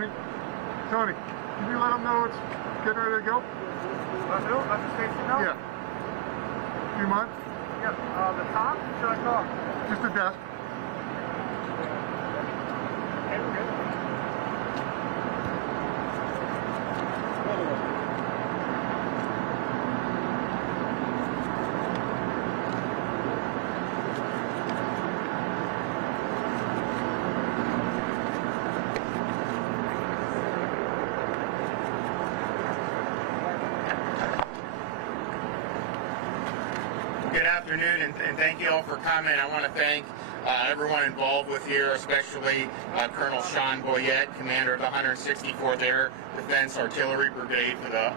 Tony? Tony, can you let them know it's getting ready to go? Let the station know? Yeah. Do you mind? Yeah. The top? Should I call? Just the desk. Okay, we're good. Good afternoon, and thank you all for coming. I want to thank everyone involved with here, especially Colonel Sean Boyette, commander of the 164th Air Defense Artillery Brigade for the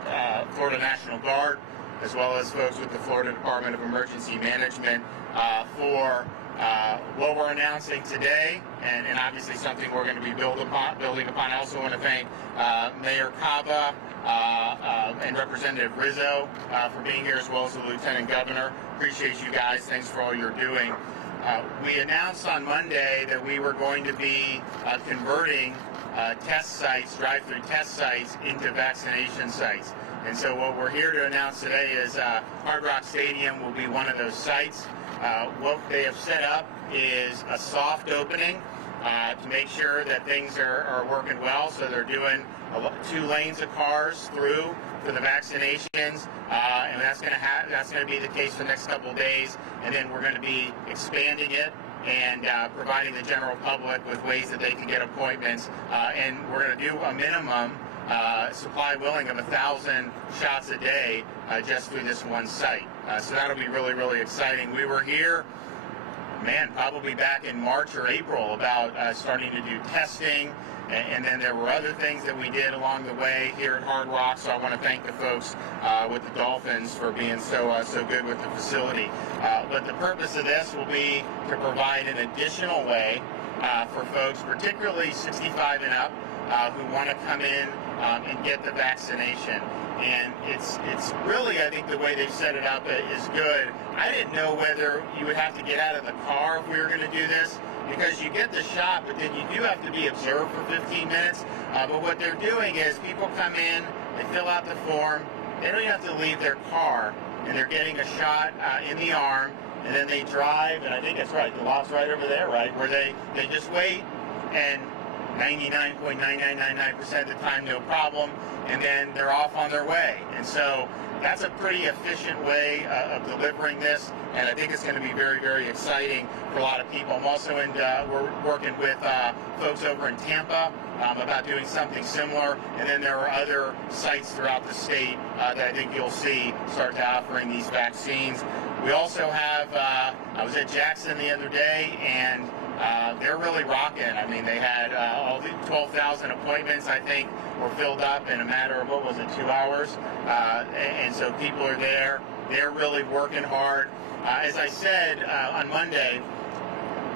Florida National Guard, as well as folks with the Florida Department of Emergency Management for what we're announcing today, and obviously something we're going to be building upon. I also want to thank Mayor Cava and Representative Rizzo for being here, as well as the Lieutenant Governor. Appreciate you guys. Thanks for all you're doing. We announced on Monday that we were going to be converting test sites, drive-through test sites, into vaccination sites. And so what we're here to announce today is Hard Rock Stadium will be one of those sites. What they have set up is a soft opening to make sure that things are working well. So they're doing 2 lanes of cars through for the vaccinations, and that's going to be the case for the next couple of days. And then we're going to be expanding it and providing the general public with ways that they can get appointments. And we're going to do a minimum supply willing of 1,000 shots a day just through this one site. So that'll be really, really exciting. We were here, probably back in March or April about starting to do testing, and then there were other things that we did along the way here at Hard Rock. So I want to thank the folks with the Dolphins for being so good with the facility. But the purpose of this will be to provide an additional way for folks, particularly 65 and up, who want to come in and get the vaccination. And it's really, I think the way they've set it up is good. I didn't know whether you would have to get out of the car if we were going to do this, because you get the shot, but then you do have to be observed for 15 minutes. But what they're doing is people come in, they fill out the form, they don't even have to leave their car, and they're getting a shot in the arm, and then they drive, and I think that's right, the lot's right over there, right, where they just wait, and 99.9999% of the time, no problem, and then they're off on their way. And so that's a pretty efficient way of delivering this, and I think it's going to be very, very exciting for a lot of people. I'm also we're working with folks over in Tampa about doing something similar, and then there are other sites throughout the state that I think you'll see start to offering these vaccines. We also have, I was at Jackson the other day, and they're really rocking. I mean, they had all the 12,000 appointments, I think, were filled up in a matter of, 2 hours? And so people are there. They're really working hard. As I said on Monday,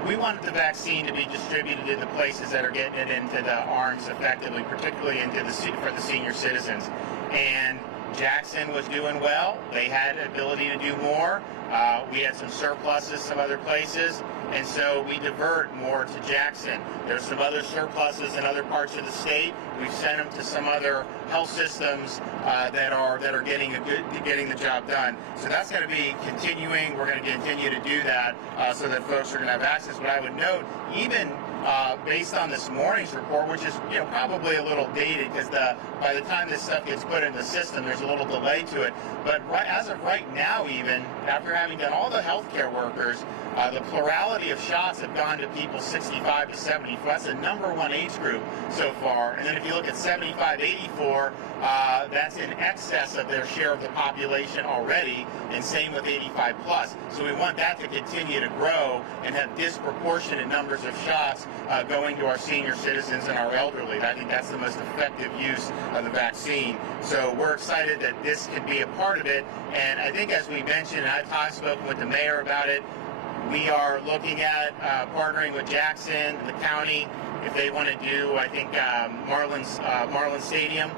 we wanted the vaccine to be distributed to the places that are getting it into the arms effectively, particularly for the senior citizens. And Jackson was doing well. They had the ability to do more. We had some surpluses some other places, and so we divert more to Jackson. There's some other surpluses in other parts of the state. We've sent them to some other health systems that are getting the job done. So that's going to be continuing. We're going to continue to do that so that folks are going to have access. But I would note, even based on this morning's report, which is probably a little dated because by the time this stuff gets put in the system, there's a little delay to it. But as of right now, even after having done all the healthcare workers, the plurality of shots have gone to people 65 to 74. That's the #1 age group so far. And then if you look at 75-84, that's in excess of their share of the population already, and same with 85 plus. So we want that to continue to grow and have disproportionate numbers of shots going to our senior citizens and our elderly. And I think that's the most effective use of the vaccine. So we're excited that this can be a part of it. And I think, as we mentioned, and I've spoken with the mayor about it, we are looking at partnering with Jackson, the county, if they want to do, I think, Marlin Stadium.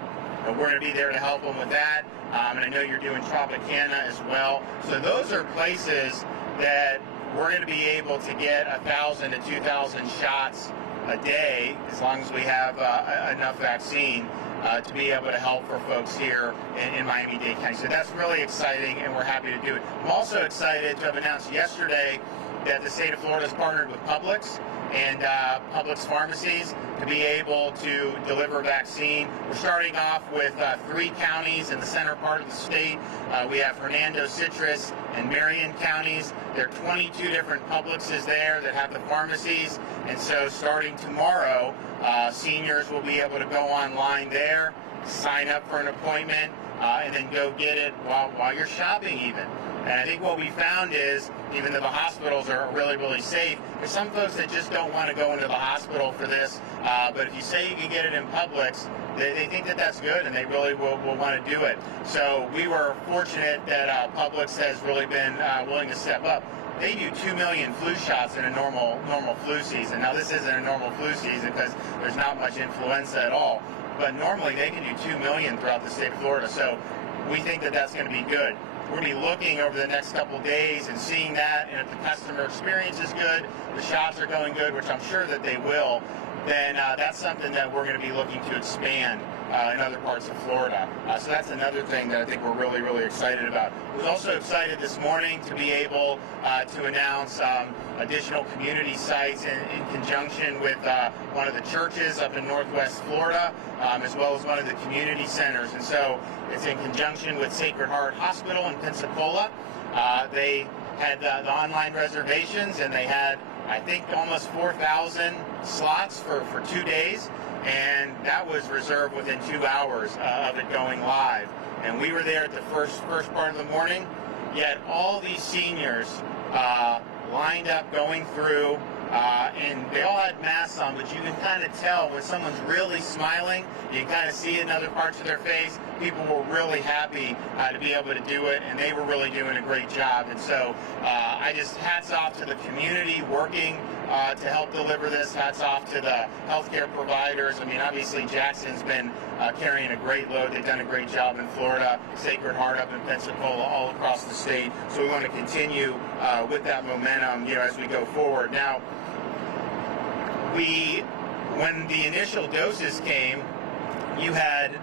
We're going to be there to help them with that. And I know you're doing Tropicana as well. So those are places that we're going to be able to get 1,000 to 2,000 shots a day, as long as we have enough vaccine to be able to help for folks here in Miami-Dade County. So that's really exciting, and we're happy to do it. I'm also excited to have announced yesterday that the state of Florida has partnered with Publix and Publix pharmacies to be able to deliver vaccine. We're starting off with 3 counties in the center part of the state. We have Hernando, Citrus, and Marion counties. There are 22 different Publixes there that have the pharmacies, and so starting tomorrow, seniors will be able to go online there, sign up for an appointment, and then go get it while you're shopping even. And I think what we found is, even though the hospitals are really, really safe, there's some folks that just don't want to go into the hospital for this. But if you say you can get it in Publix, they think that that's good, and they really will want to do it. So we were fortunate that Publix has really been willing to step up. They do 2 million flu shots in a normal flu season. Now this isn't a normal flu season because there's not much influenza at all. But normally they can do 2 million throughout the state of Florida. So we think that that's going to be good. We're going to be looking over the next couple of days and seeing that, and if the customer experience is good, the shots are going good, which I'm sure that they will, then that's something that we're going to be looking to expand in other parts of Florida. So that's another thing that I think we're really, really excited about. I was also excited this morning to be able to announce additional community sites in conjunction with one of the churches up in Northwest Florida, as well as one of the community centers. And so it's in conjunction with Sacred Heart Hospital in Pensacola. They had the online reservations, and they had, I think, almost 4,000 slots for 2 days, and that was reserved within 2 hours of it going live. And we were there at the first part of the morning, yet all these seniors lined up going through, and they all had masks on, but you can kind of tell when someone's really smiling, you can kind of see it in other parts of their face. People were really happy to be able to do it, and they were really doing a great job. And so I just hats off to the community working to help deliver this. Hats off to the healthcare providers. I mean, obviously Jackson's been carrying a great load. They've done a great job in Florida, Sacred Heart up in Pensacola, all across the state. So we want to continue with that momentum, as we go forward. Now, when the initial doses came, you had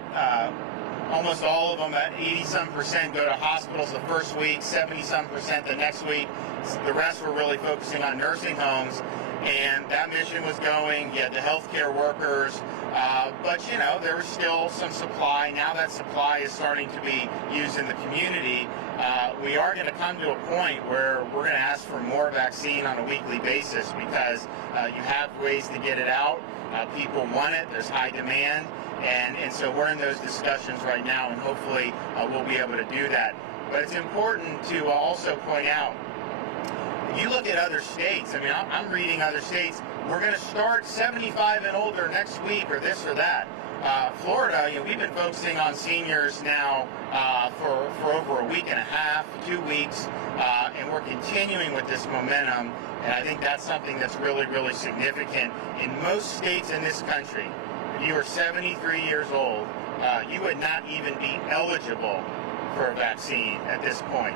almost all of them, at 80-some% go to hospitals the first week, 70-some% the next week. The rest were really focusing on nursing homes, and that mission was going. You had the healthcare workers, but there was still some supply. Now that supply is starting to be used in the community. We are going to come to a point where we're going to ask for more vaccine on a weekly basis because you have ways to get it out. People want it. There's high demand. And so we're in those discussions right now, and hopefully we'll be able to do that. But it's important to also point out, if you look at other states, I mean, I'm reading other states, we're going to start 75 and older next week or this or that. Florida, we've been focusing on seniors now for over a week and a half, 2 weeks, and we're continuing with this momentum. And I think that's something that's really, really significant. In most states in this country, if you are 73 years old, you would not even be eligible for a vaccine at this point.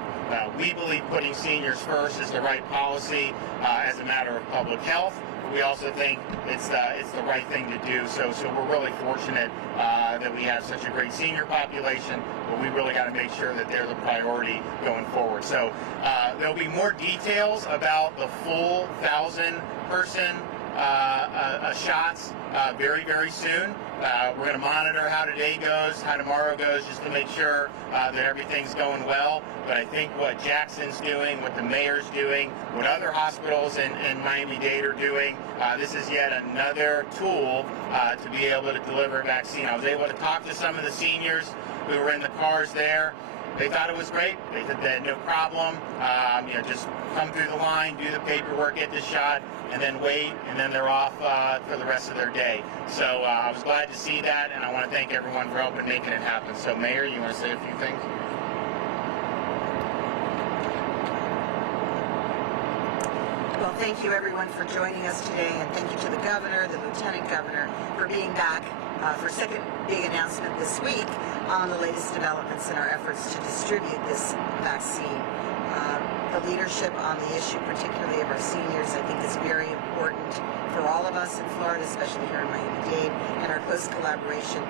We believe putting seniors first is the right policy as a matter of public health. We also think it's the right thing to do. So we're really fortunate that we have such a great senior population, but we really got to make sure that they're the priority going forward. So there'll be more details about the full 1,000-person shots very, very soon. We're going to monitor how today goes, how tomorrow goes, just to make sure that everything's going well. But I think what Jackson's doing, what the mayor's doing, what other hospitals in Miami-Dade are doing, this is yet another tool to be able to deliver a vaccine. I was able to talk to some of the seniors who were in the cars there. They thought it was great. They said they had no problem. Just come through the line, do the paperwork, get the shot, and then wait, and then they're off for the rest of their day. So I was glad to see that, and I want to thank everyone for helping making it happen. So, Mayor, you want to say a few things? Well, thank you, everyone, for joining us today, and thank you to the governor, the lieutenant governor, for being back for a second big announcement this week on the latest developments in our efforts to distribute this vaccine. The leadership on the issue, particularly of our seniors, I think is very important for all of us in Florida, especially here in Miami-Dade, and our close collaboration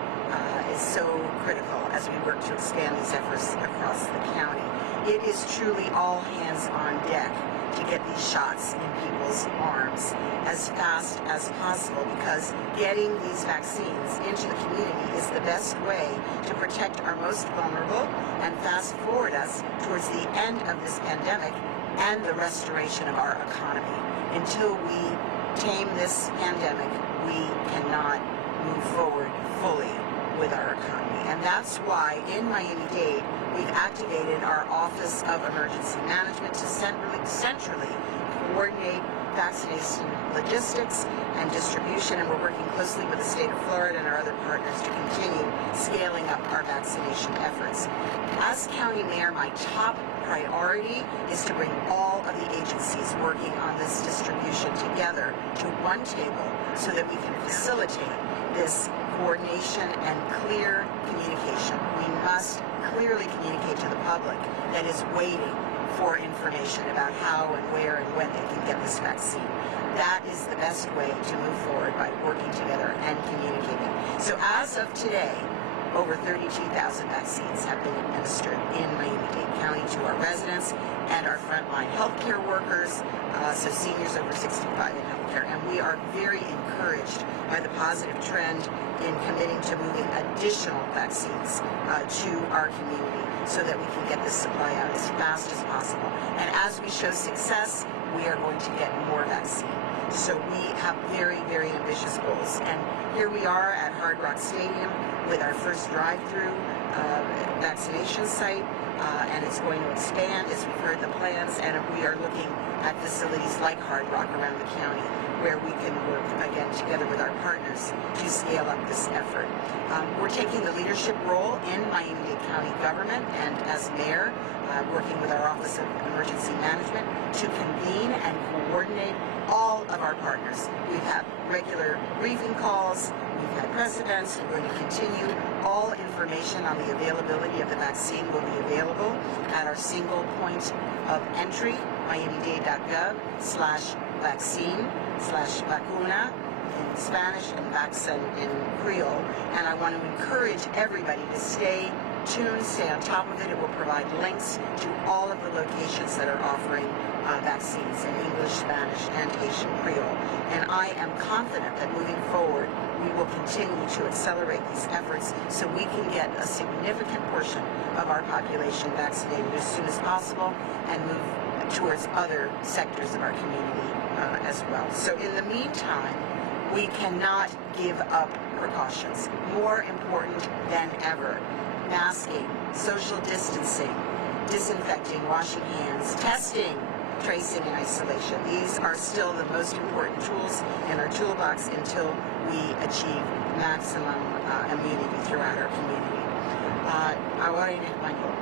is so critical as we work to expand these efforts across the county. It is truly all hands on deck to get these shots in people's arms as fast as possible, because getting these vaccines into the community is the best way to protect our most vulnerable and fast forward us towards the end of this pandemic and the restoration of our economy. Until we tame this pandemic, we cannot move forward fully with our economy. And that's why in Miami-Dade, we've activated our Office of Emergency Management to centrally coordinate vaccination logistics and distribution, and we're working closely with the state of Florida and our other partners to continue scaling up our vaccination efforts. As county mayor, my top priority is to bring all of the agencies working on this distribution together to one table so that we can facilitate this coordination and clear communication. We must clearly communicate to the public that is waiting for information about how and where and when they can get this vaccine. That is the best way to move forward, by working together and communicating. So as of today, over 32,000 vaccines have been administered in Miami-Dade County to our residents and our frontline healthcare workers, so seniors over 65 in healthcare. And we are very encouraged by the positive trend in committing to moving additional vaccines to our community so that we can get this supply out as fast as possible. And as we show success, we are going to get more vaccine. So we have very, very ambitious goals. And here we are at Hard Rock Stadium with our first drive-through vaccination site, and it's going to expand as we've heard the plans, and we are looking at facilities like Hard Rock around the county where we can work again together with our partners to scale up this effort. We're taking the leadership role in Miami-Dade County government, and as mayor, working with our Office of Emergency Management to convene and coordinate all of our partners. We've had regular briefing calls, we've had precedents, we're going to continue. All information on the availability of the vaccine will be available at our single point of entry, miamidade.gov/vaccine/vacuna in Spanish and vaccine in Creole. And I want to encourage everybody to stay tuned, stay on top of it. It will provide links to all of the locations that are offering vaccines in English, Spanish, and Haitian Creole. And I am confident that moving forward, we will continue to accelerate these efforts so we can get a significant portion of our population vaccinated as soon as possible and move towards other sectors of our community as well. So in the meantime, we cannot give up precautions. More important than ever, masking, social distancing, disinfecting, washing hands, testing, tracing, and isolation. These are still the most important tools in our toolbox until we achieve maximum immunity throughout our community. Ahora en español.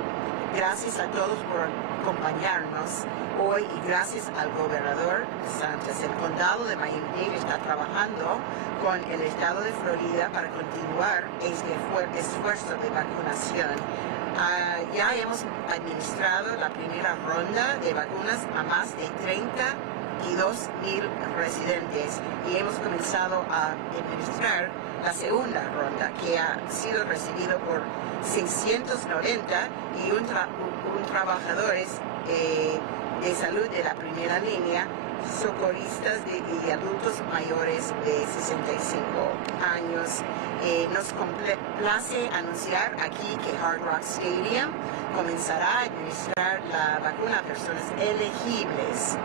Gracias a todos por acompañarnos hoy y gracias al gobernador DeSantis. El condado de Miami-Dade está trabajando con el estado de Florida para continuar este esfuerzo de vacunación. Ya hemos administrado la primera ronda de vacunas a más de 32,000 residentes y hemos comenzado a administrar la segunda ronda, que ha sido recibido por 690 y un trabajadores de salud de la primera línea, socorristas y adultos mayores de 65 años. Nos complace anunciar aquí que Hard Rock Stadium comenzará a administrar la vacuna a personas elegibles,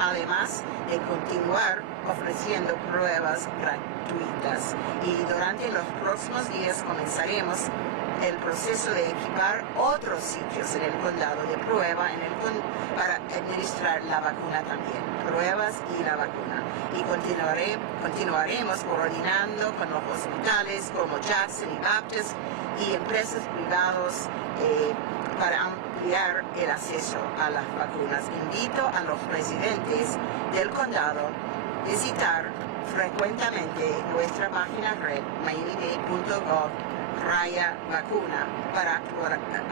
además de continuar ofreciendo pruebas gratuitas. Y durante los próximos días comenzaremos el proceso de equipar otros sitios en el condado de prueba para administrar la vacuna también, pruebas y la vacuna. Y continuaremos coordinando con los hospitales como Jackson y Baptist y empresas privadas para ampliar el acceso a las vacunas. Invito a los residentes del condado a visitar frecuentemente nuestra página web miamidade.gov www.statewide.gov/vacuna para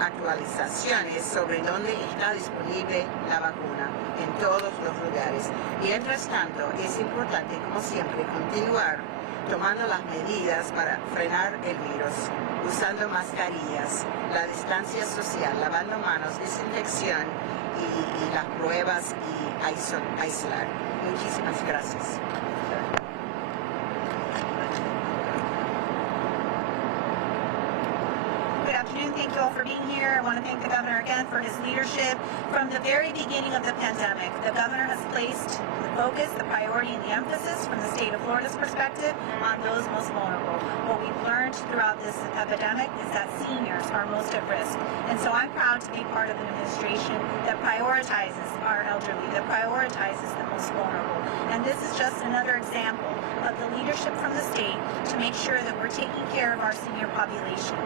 actualizaciones sobre dónde está disponible la vacuna en todos los lugares. Mientras tanto, es importante, como siempre, continuar tomando las medidas para frenar el virus, usando mascarillas, la distancia social, lavando manos, desinfección y las pruebas y aislar. Muchísimas gracias. Good afternoon. Thank you all for being here. I want to thank the governor again for his leadership. From the very beginning of the pandemic, the governor has placed the focus, the priority, and the emphasis from the state of Florida's perspective on those most vulnerable. What we've learned throughout this epidemic is that seniors are most at risk. And so I'm proud to be part of an administration that prioritizes our elderly, that prioritizes the most vulnerable. And this is just another example of the leadership from the state to make sure that we're taking care of our senior population.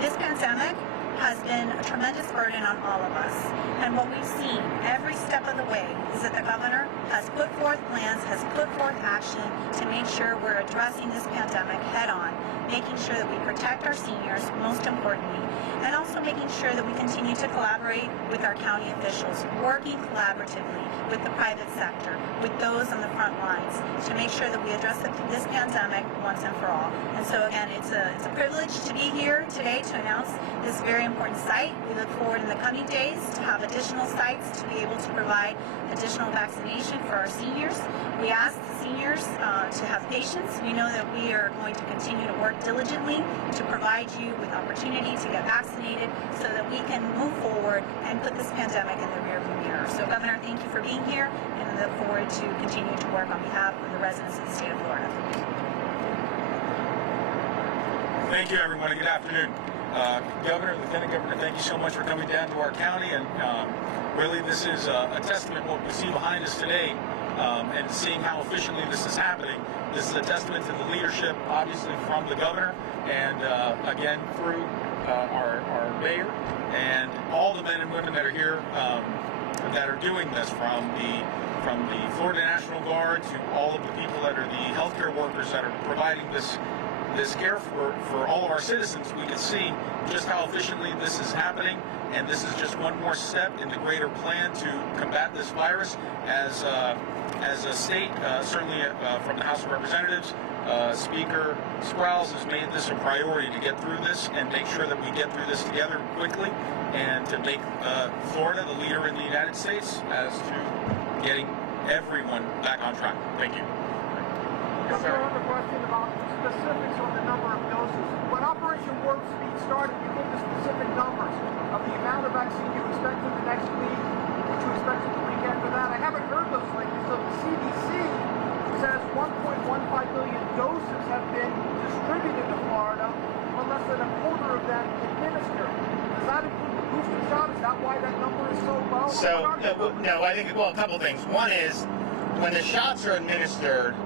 This pandemic has been a tremendous burden on all of us. And what we've seen every step of the way is that the governor has put forth plans, has put forth action to make sure we're addressing this pandemic head on, making sure that we protect our seniors, most importantly, and also making sure that we continue to collaborate with our county officials, working collaboratively with the private sector, with those on the front lines, to make sure that we address this pandemic once and for all. And so again, it's a privilege to be here today to announce this very important site. We look forward in the coming days to have additional sites to be able to provide additional vaccination for our seniors. We ask the seniors to have patience. We know that we are going to continue to work diligently to provide you with opportunity to get vaccinated so that we can move forward and put this pandemic in the rearview mirror. So Governor, thank you for being here, and I look forward to continuing to work on behalf of the residents of the state of Florida. Thank you, everyone. Good afternoon. Governor, Lieutenant Governor, thank you so much for coming down to our county. And really, this is a testament to what we see behind us today, and seeing how efficiently this is happening. This is a testament to the leadership, obviously, from the governor, and again, through our mayor, and all the men and women that are here that are doing this, from the Florida National Guard to all of the people that are the healthcare workers that are providing this care for all of our citizens. We can see just how efficiently this is happening, and this is just one more step in the greater plan to combat this virus. As a state, certainly from the House of Representatives, Speaker Sprowls has made this a priority to get through this and make sure that we get through this together quickly, and to make Florida the leader in the United States as to getting everyone back on track. Thank you. Yes, sir. I have a question about specifics on the number of doses. When Operation Warp Speed started, you gave the specific numbers of the amount of vaccine you expect in the next week, what you expect in the week after that. I haven't heard those lately. So the CDC says 1.15 billion doses have been distributed to Florida, but less than a quarter of that administered. Does that include the booster shot? Is that why that number is so low? So, no, I think, well, a couple things. One is, when the shots are administered,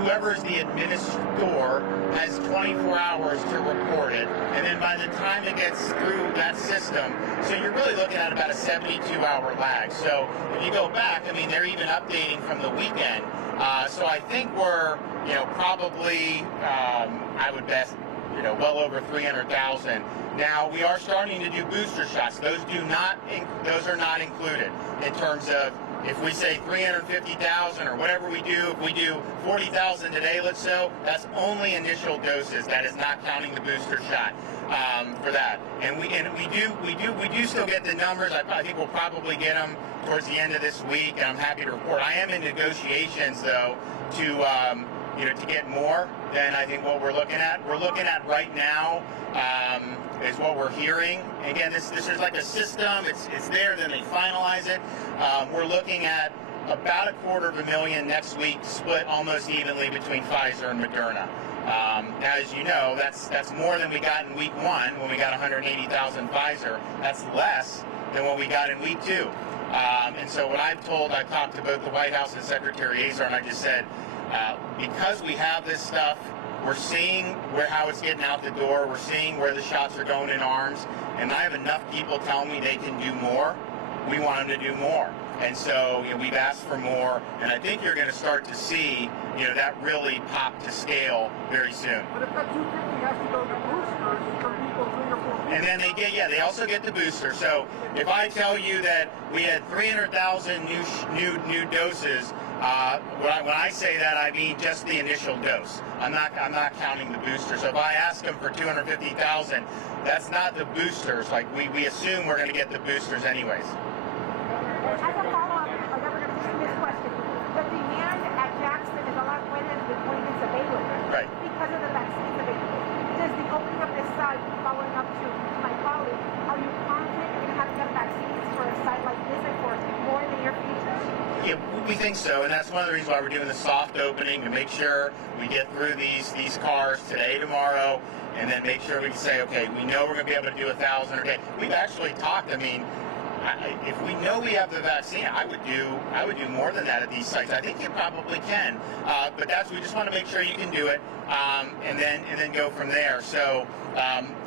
whoever is the administrator has 24 hours to report it, and then by the time it gets through that system, so you're really looking at about a 72-hour lag. So if you go back, I mean, they're even updating from the weekend. So I think we're, probably, I would bet, well over 300,000. Now, we are starting to do booster shots. Those are not included in terms of, if we say 350,000 or whatever we do, if we do 40,000 today, let's say, that's only initial doses. That is not counting the booster shot for that. And we do still get the numbers. I think we'll probably get them towards the end of this week, and I'm happy to report. I am in negotiations, though, to get more than I think what we're looking at. We're looking at right now is what we're hearing. Again, this is like a system. It's there, then they finalize it. We're looking at about 250,000 next week, split almost evenly between Pfizer and Moderna. Now, as you know, that's more than we got in week 1 when we got 180,000 Pfizer. That's less than what we got in week 2. And so what I've talked to both the White House and Secretary Azar, and I just said, because we have this stuff, we're seeing how it's getting out the door. We're seeing where the shots are going in arms. And I have enough people telling me they can do more. We want them to do more. And so we've asked for more, and I think you're going to start to see that really pop to scale very soon. But if that 250 has to go to boosters for people 3 or 4 weeks. And then they also get the booster. So if I tell you that we had 300,000 new doses, when I say that, I mean just the initial dose. I'm not counting the booster. So if I ask them for 250,000, that's not the boosters. Like we assume we're going to get the boosters anyways. As a follow-up, I'm never going to see this question. The demand at Jackson is a lot greater than when it's available. Right. Because of the vaccines available. Does the opening of this site, following up to my colleague, are you confident you're going to have enough vaccines for a site like this and for more in the near future? Yeah, we think so, and that's one of the reasons why we're doing the soft opening, to make sure we get through these cars today, tomorrow, and then make sure we can say, okay, we know we're going to be able to do 1,000 a day. We've actually talked. I mean, if we know we have the vaccine, I would do more than that at these sites. I think you probably can, but we just want to make sure you can do it, and then go from there. So,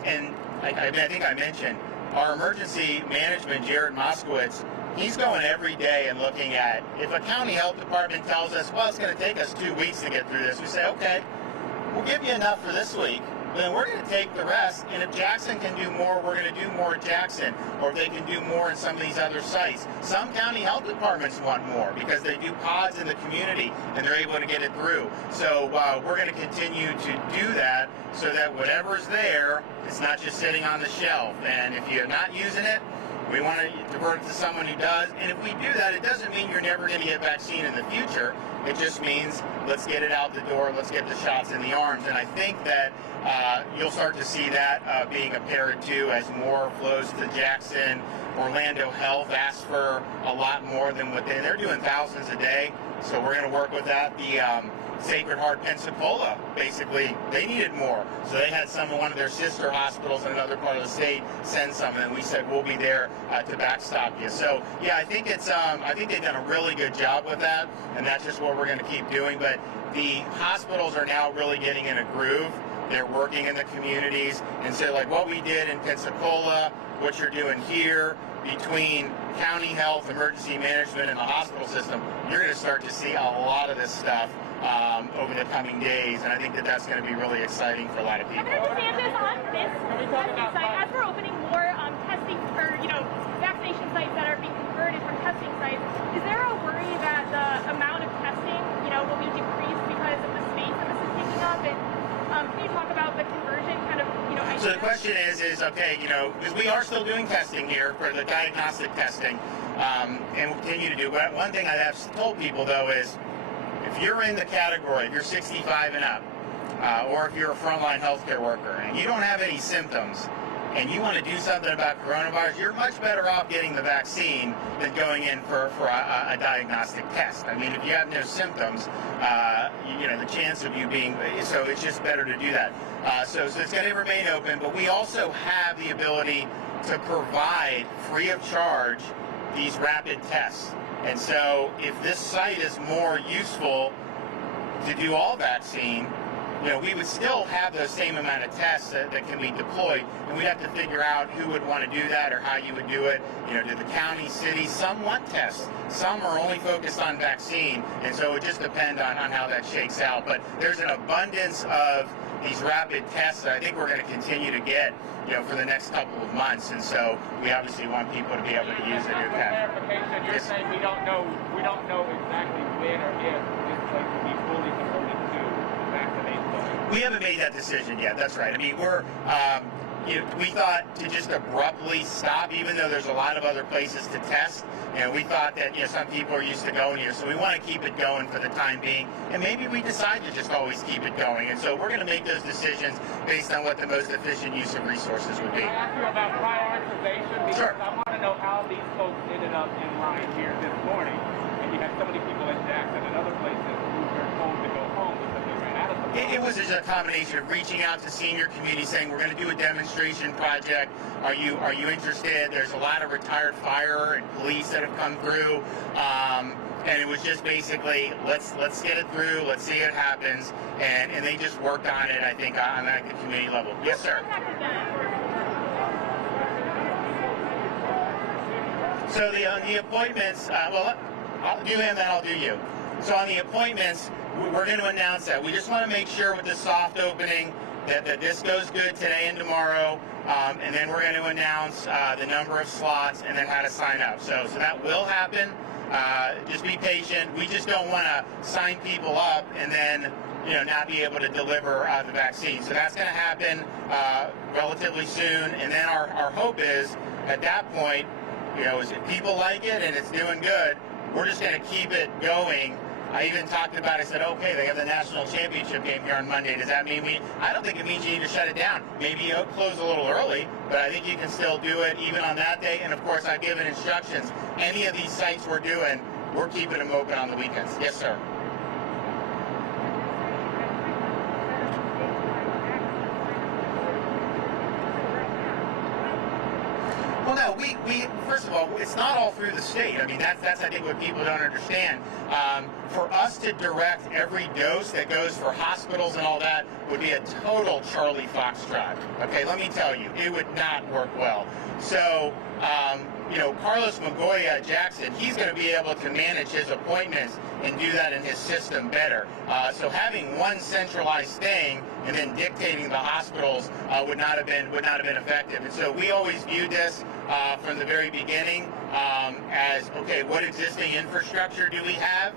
and I think I mentioned our emergency management, Jared Moskowitz. He's going every day and looking at, if a county health department tells us, well, it's going to take us 2 weeks to get through this, we say, okay, we'll give you enough for this week, but then we're going to take the rest, and if Jackson can do more, we're going to do more at Jackson, or if they can do more in some of these other sites. Some county health departments want more because they do pods in the community, and they're able to get it through. So we're going to continue to do that so that whatever's there, it's not just sitting on the shelf. And if you're not using it, we want to divert it to someone who does. And if we do that, it doesn't mean you're never going to get vaccine in the future. It just means let's get it out the door, let's get the shots in the arms. And I think that you'll start to see that being apparent too as more flows to Jackson. Orlando Health asked for a lot more than what they're doing, thousands a day. So we're going to work with that. The Sacred Heart Pensacola, basically, they needed more. So they had one of their sister hospitals in another part of the state send some, and we said we'll be there to backstop you. So yeah, I think I think they've done a really good job with that, and that's just what we're going to keep doing. But the hospitals are now really getting in a groove. They're working in the communities, and so like what we did in Pensacola, what you're doing here, between county health, emergency management, and the hospital system, you're going to start to see a lot of this stuff over the coming days, and I think that that's going to be really exciting for a lot of people. Governor DeSantis, on this testing site, as we're opening more testing or vaccination sites that are being converted from testing sites, is there a worry that the amount of testing will be decreased because of the space that this is taking up? And can you talk about the conversion kind of idea? So the question is okay, because we are still doing testing here for the diagnostic testing, and we'll continue to do. But one thing I have told people though is, if you're in the category, if you're 65 and up, or if you're a frontline healthcare worker and you don't have any symptoms and you want to do something about coronavirus, you're much better off getting the vaccine than going in for a diagnostic test. I mean, if you have no symptoms, the chance of you being, so it's just better to do that. So it's going to remain open, but we also have the ability to provide free of charge these rapid tests. And so if this site is more useful to do all vaccine, we would still have those same amount of tests that can be deployed, and we'd have to figure out who would want to do that or how you would do it. Do the county, cities, some want tests, some are only focused on vaccine, and so it would just depend on how that shakes out. But there's an abundance of these rapid tests that I think we're going to continue to get, for the next couple of months, and so we obviously want people to be able to use it. Clarification, you're saying we don't know exactly when or if this place will be fully converted to vaccination. We haven't made that decision yet. That's right. I mean, we thought to just abruptly stop, even though there's a lot of other places to test. We thought that some people are used to going here, so we want to keep it going for the time being. And maybe we decide to just always keep it going. And so we're going to make those decisions based on what the most efficient use of resources would be. Can I ask you about prioritization? Because sure. I want to know how these folks ended up in line here this morning. And you have so many people in Jackson and other places who were told to go home because they ran out of supplies. It was just a combination of reaching out to senior community, saying we're going to do a demonstration project. Are you interested? There's a lot of retired fire and police that have come through, and it was just basically let's get it through, let's see it happens, and they just worked on it. I think on that community level. Yes, sir. So on the appointments, well, I'll do him, then I'll do you. So on the appointments, we're going to announce that. We just want to make sure with the soft opening that this goes good today and tomorrow, and then we're going to announce the number of slots and then how to sign up. So that will happen. Just be patient. We just don't want to sign people up and then not be able to deliver the vaccine. So that's going to happen relatively soon. And then our hope is at that point, is if people like it and it's doing good, we're just going to keep it going. I even talked about, I said, okay, they have the national championship game here on Monday. Does that mean I don't think it means you need to shut it down. Maybe you'll close a little early, but I think you can still do it even on that day. And of course, I've given instructions. Any of these sites we're doing, we're keeping them open on the weekends. Yes, sir. Well, no, we first of all, it's not all through the state. I mean, that's I think what people don't understand. For us to direct every dose that goes for hospitals and all that would be a total Charlie Foxtrot. Okay, let me tell you, it would not work well. So, Carlos Magoya Jackson, he's going to be able to manage his appointments and do that in his system better. So having one centralized thing and then dictating the hospitals would not have been effective. And so we always viewed this from the very beginning as, okay, what existing infrastructure do we have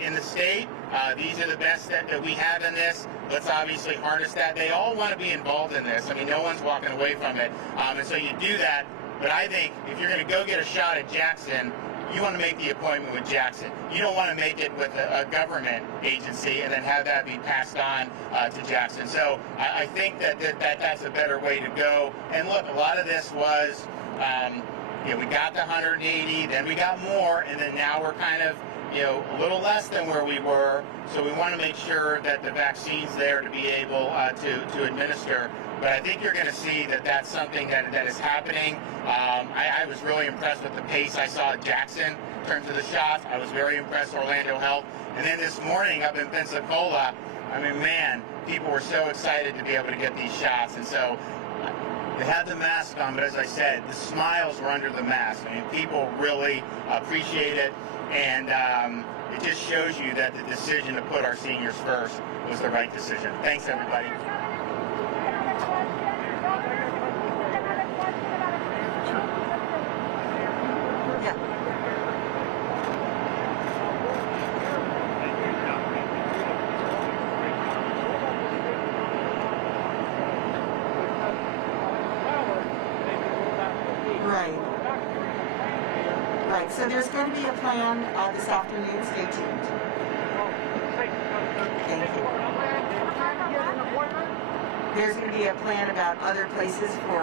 in the state? These are the best that we have in this. Let's obviously harness that. They all want to be involved in this. I mean, no one's walking away from it. And so you do that. But I think if you're going to go get a shot at Jackson, you want to make the appointment with Jackson. You don't want to make it with a government agency and then have that be passed on to Jackson. So I think that's a better way to go. And look, a lot of this was, we got the 180, then we got more, and then now we're kind of, a little less than where we were. So we want to make sure that the vaccine's there to be able to administer. But I think you're going to see that that's something that is happening. I was really impressed with the pace I saw at Jackson in terms of the shots. I was very impressed with Orlando Health. And then this morning up in Pensacola, I mean, man, people were so excited to be able to get these shots. And so they had the mask on, but as I said, the smiles were under the mask. I mean, people really appreciate it. And it just shows you that the decision to put our seniors first was the right decision. Thanks, everybody. Right, so there's going to be a plan this afternoon. Stay tuned. Thank you. There's going to be a plan about other places for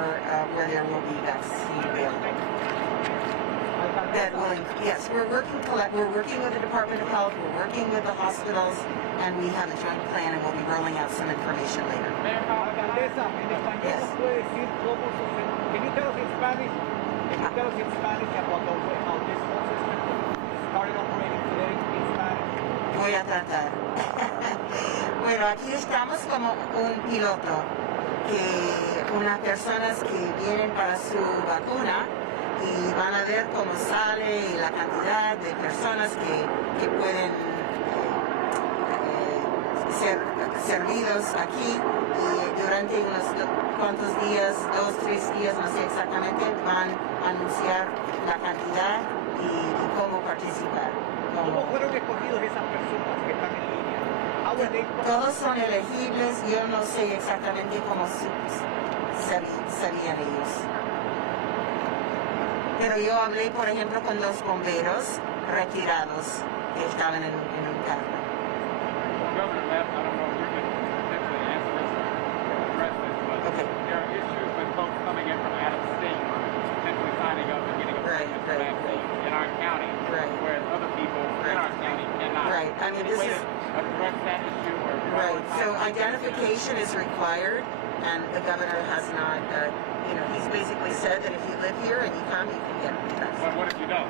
where there will be vaccine available. That will, yes, we're working with the Department of Health, we're working with the hospitals, and we have a joint plan, and we'll be rolling out some information later. Yes. Can you tell us in Spanish? Can you tell us in Spanish about how this whole system started operating today in Spanish? Voy a tratar. Bueno, aquí estamos como un piloto, que unas personas que vienen para su vacuna y van a ver cómo sale y la cantidad de personas que pueden ser servidos aquí, y durante unos cuantos días, 2, 3 días, no sé exactamente, van a anunciar la cantidad y cómo participar. ¿Cómo fueron escogidos esas personas que están en línea? Todos son elegibles, yo no sé exactamente cómo sabían ellos. Pero yo hablé, por ejemplo, con los bomberos retirados que estaban en un carro. Governor left, I don't know if you can potentially answer this or address this, but there are issues with folks coming in from out of state, potentially signing up and getting appointments for vaccine in our county, whereas other people in our county cannot. Right. I mean, this is address that issue or right. So identification is required, and the governor has not. He's basically said that if you live here and you come, you can get it. But what if you don't?